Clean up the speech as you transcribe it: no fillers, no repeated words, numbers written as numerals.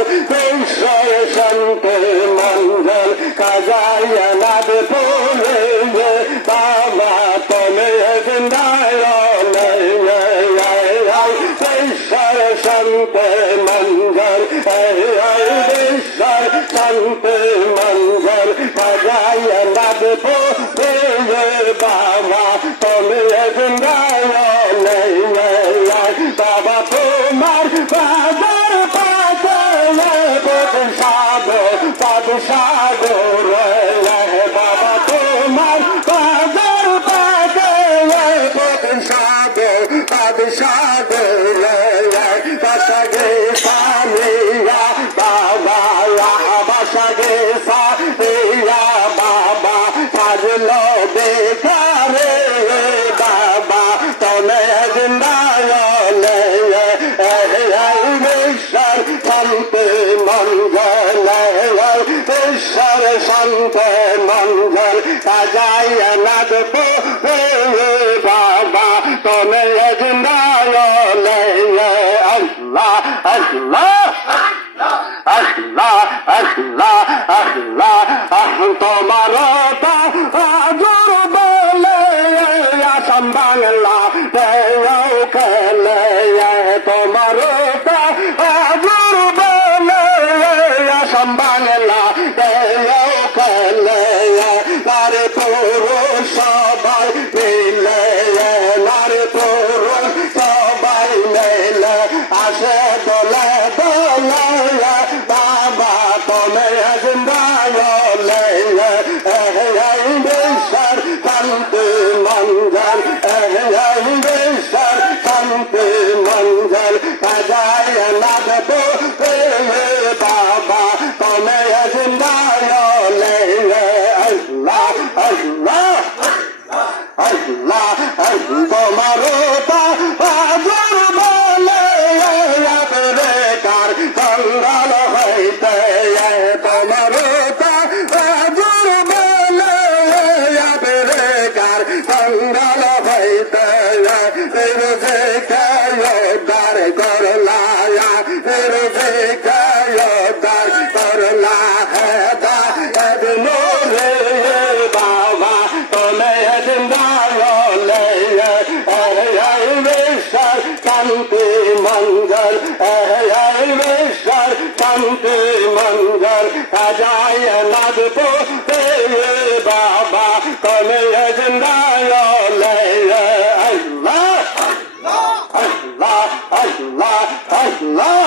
ঈশ্বর শান্তি মঙ্গল কাজায় নাদ পড়ে বাবা তুমি জিন্দায় ঈশ্বর শান্তি মঙ্গল ঈশ্বর শান্তি মঙ্গল কাজায় নাদ পড়ে বাবা তুমি জিন্দায় বাবা তোমার বাজার সাগর বাবা তোমার বাজার সাগর বাসাগে সামিয়া বাবা বাসাগে সামিয়া বাবা সাজলো বেকারে বাবা তনে জিন্দায় শান্তি মঙ্গল ঈশ্বর শান্তি মঙ্গল কাজায় নাদ বাবা তুমি জিন্দায় আল্লাহ আল্লাহ আল্লাহ আল্লাহ আল্লাহ তোমার জোর বলে আসাম বাংলা খেলে তোমার জোর বলে আসাম বাংলা খেলে নারে পুরুষ সবাই মিলে নারে পুরুষ সবাই মিলে আসে দোলে দোলে বাবা তুমি জিন্দায় ঈশ্বর শান্তি মঙ্গল ঈশ্বর শান্তি মঙ্গল কাজায় নাদ বাবা তুমি জিন্দায় আল্লাহ আল্লাহ আল্লাহ তোমার জোর বলে বেকার কঙ্গাল হইতে তোমার জোর বলে বেকার কঙ্গাল হইতে রোজে কায়দার করলা রোজে কায়দার করলা হেদা রে বাবা তুমি জিন্দায় শান্তি মঙ্গল ঈশ্বর শান্তি মঙ্গল কাজায় নাদ বাবা তুমি জিন্দায় আল্লাহ আল্লাহ আল্লাহ আল্লাহ